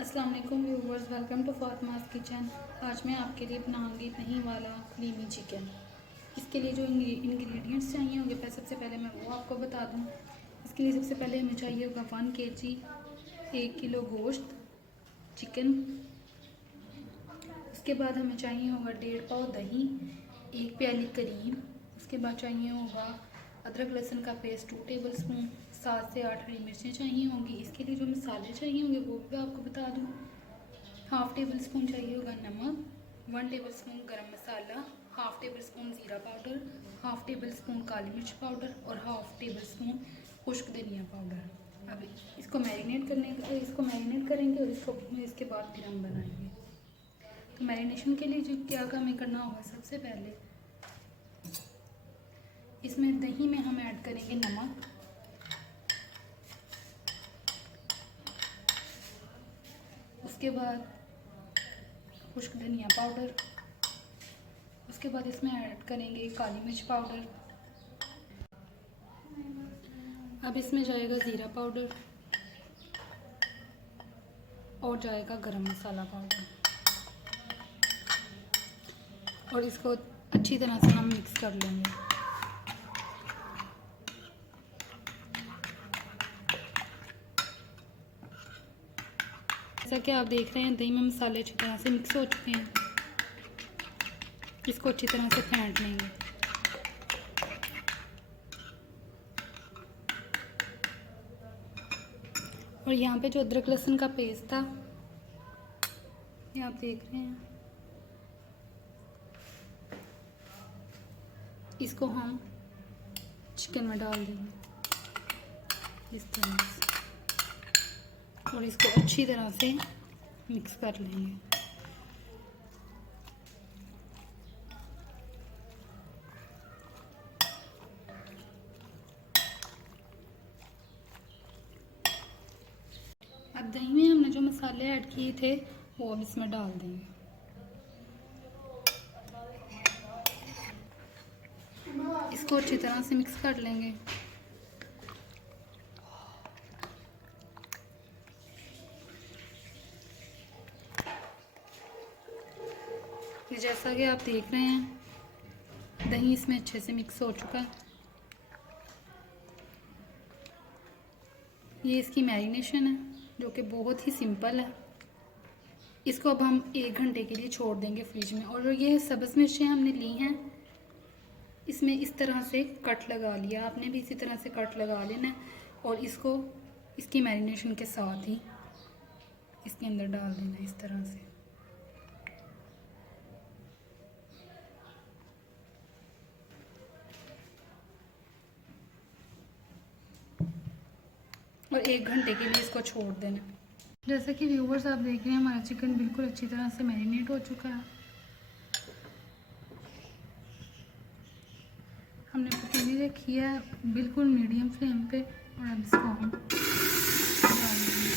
अस्सलाम वालेकुम viewers, welcome to Fatima's kitchen. आज मैं आपके लिए बनाऊंगी दही वाला क्रीमी चिकन। इसके लिए जो इंग्रेडिएंट्स चाहिए होंगे सबसे पहले मैं वो आपको बता दूं। इसके लिए सबसे पहले हमें चाहिए होगा 1 kg 1 किलो गोश्त चिकन। उसके बाद हमें चाहिए होगा 1.5 पाव दही, 1 प्याली करीम। उसके बाद चाहिए होगा अदरक लहसुन का पेस्ट 2 टेबल स्पून, 7 से 8 हरी मिर्चें चाहिए होंगी। इसके लिए जो मसाले चाहिए होंगे वो भी आपको बता दूँ। हाफ़ टेबल स्पून चाहिए होगा नमक, 1 टेबल स्पून गरम मसाला, हाफ़ टेबल स्पून ज़ीरा पाउडर, हाफ़ टेबल स्पून काली मिर्च पाउडर और हाफ़ टेबल स्पून खुश्क धनिया पाउडर। अब इसको मैरिनेट करेंगे और इसके बाद फिर हम बनाएंगे। तो मैरिनेशन के लिए जो क्या हमें करना होगा, सबसे पहले इसमें दही में हम ऐड करेंगे नमक, उसके बाद खुश्क धनिया पाउडर, उसके बाद इसमें ऐड करेंगे काली मिर्च पाउडर। अब इसमें जाएगा ज़ीरा पाउडर और जाएगा गरम मसाला पाउडर और इसको अच्छी तरह से हम मिक्स कर लेंगे। जैसा कि आप देख रहे हैं दही में मसाले अच्छी तरह से मिक्स हो चुके हैं। इसको अच्छी तरह से फेंट लेंगे। और यहाँ पे जो अदरक लहसुन का पेस्ट था ये आप देख रहे हैं, इसको हम चिकन में डाल देंगे इस तरह से और इसको अच्छी तरह से मिक्स कर लेंगे। अब दही में हमने जो मसाले ऐड किए थे वो अब इसमें डाल देंगे। इसको अच्छी तरह से मिक्स कर लेंगे। जैसा कि आप देख रहे हैं दही इसमें अच्छे से मिक्स हो चुका है। ये इसकी मैरिनेशन है जो कि बहुत ही सिंपल है। इसको अब हम 1 घंटे के लिए छोड़ देंगे फ्रिज में। और ये सब्ज़ मिर्चें हमने ली हैं, इसमें इस तरह से कट लगा लिया, आपने भी इसी तरह से कट लगा लेना है और इसको इसकी मैरिनेशन के साथ ही इसके अंदर डाल देना इस तरह से। और 1 घंटे के लिए इसको छोड़ देना। जैसा कि व्यूवर्स आप देख रहे हैं हमारा चिकन बिल्कुल अच्छी तरह से मैरिनेट हो चुका है। हमने पतीली रखी है बिल्कुल मीडियम फ्लेम पे और अब इसको हम डाल देंगे।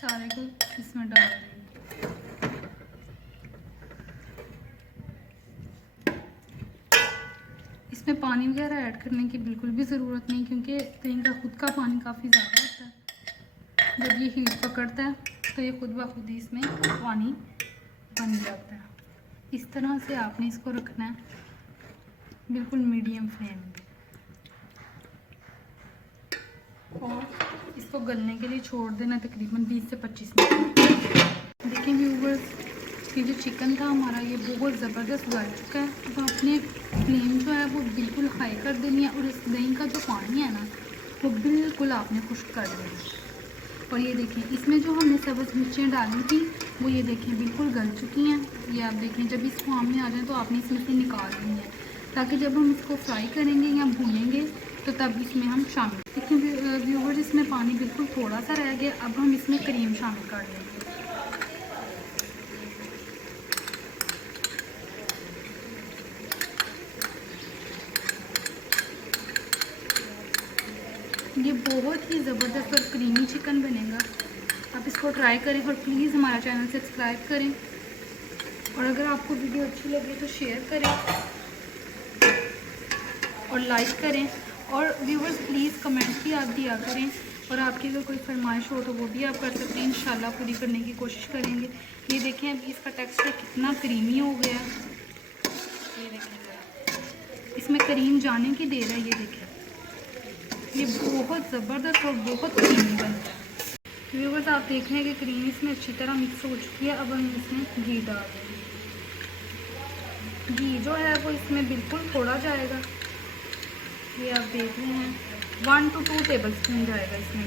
सारे को इसमें डाल देंगे। इसमें पानी वगैरह ऐड करने की बिल्कुल भी ज़रूरत नहीं, क्योंकि दही का खुद का पानी काफ़ी ज़्यादा होता है। जब ये हीट पकड़ता है तो ये खुद ब खुद ही इसमें पानी बन जाता है। इस तरह से आपने इसको रखना है बिल्कुल मीडियम फ्लेम पे और इसको गलने के लिए छोड़ देना तकरीबन 20 से 25 मिनट। देखिए व्यूवर्स, ये जो चिकन था हमारा ये बहुत ज़बरदस्त गल चुका है। तो आपने फ्लेम जो है वो बिल्कुल हाई कर देनी है और इस दही का जो पानी है ना वो बिल्कुल आपने खुश्क कर देना है। और ये देखें इसमें जो हमने सब्ज़ मिर्चें डाली थी वो ये देखें बिल्कुल गल चुकी हैं। ये आप देखें जब इस फॉर्म में आ जाए तो आपने इसमें से निकाल देनी है, ताकि जब हम इसको फ्राई करेंगे या भूनेंगे तो तब इसमें हम शामिल। देखिए व्यूवर्स, इसमें पानी बिल्कुल थोड़ा सा रह गया। अब हम इसमें क्रीम शामिल कर देंगे। ये बहुत ही ज़बरदस्त और क्रीमी चिकन बनेगा। आप इसको ट्राई करें और प्लीज़ हमारा चैनल सब्सक्राइब करें और अगर आपको वीडियो अच्छी लगे तो शेयर करें। और लाइक करें। और व्यूवर्स प्लीज़ कमेंट भी आप दिया करें, और आपकी अगर कोई फरमाइश हो तो वो भी आप कर सकते हैं, इंशाल्लाह पूरी करने की कोशिश करेंगे। ये देखें अभी इसका टेक्सचर कितना क्रीमी हो गया है, ये देखें इसमें क्रीम जाने की देर है। ये देखें ये बहुत ज़बरदस्त और बहुत क्रीमी बनता है। व्यूवर्स आप देख रहे हैं कि क्रीम इसमें अच्छी तरह मिक्स हो चुकी है। अब हम इसमें घी डाल देंगे। घी जो है वो इसमें बिल्कुल थोड़ा जाएगा, ये आप देख रहे हैं 1 to 2 टेबल स्पून जाएगा इसमें।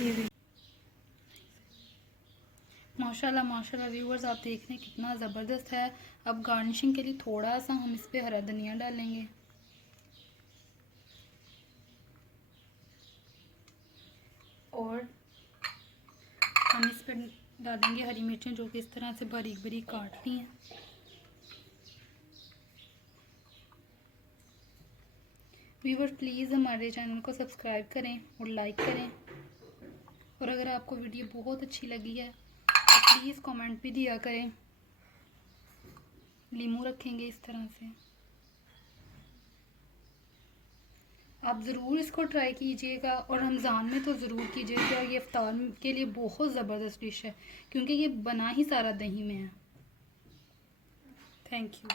ये भी माशाल्लाह माशाल्लाह व्यूवर्स आप देख रहे हैं कितना ज़बरदस्त है। अब गार्निशिंग के लिए थोड़ा सा हम इस पर हरा धनिया डालेंगे, और हम इस पर डालेंगे हरी मिर्चें जो कि इस तरह से बारीक बारीक काट ली हैं। व्यूवर्स प्लीज़ हमारे चैनल को सब्सक्राइब करें और लाइक करें, और अगर आपको वीडियो बहुत अच्छी लगी है तो प्लीज़ कमेंट भी दिया करें। लीमू रखेंगे इस तरह से। आप ज़रूर इसको ट्राई कीजिएगा, और रमज़ान में तो ज़रूर कीजिएगा। ये इफ्तार के लिए बहुत ज़बरदस्त डिश है, क्योंकि ये बना ही सारा दही में है। Thank you.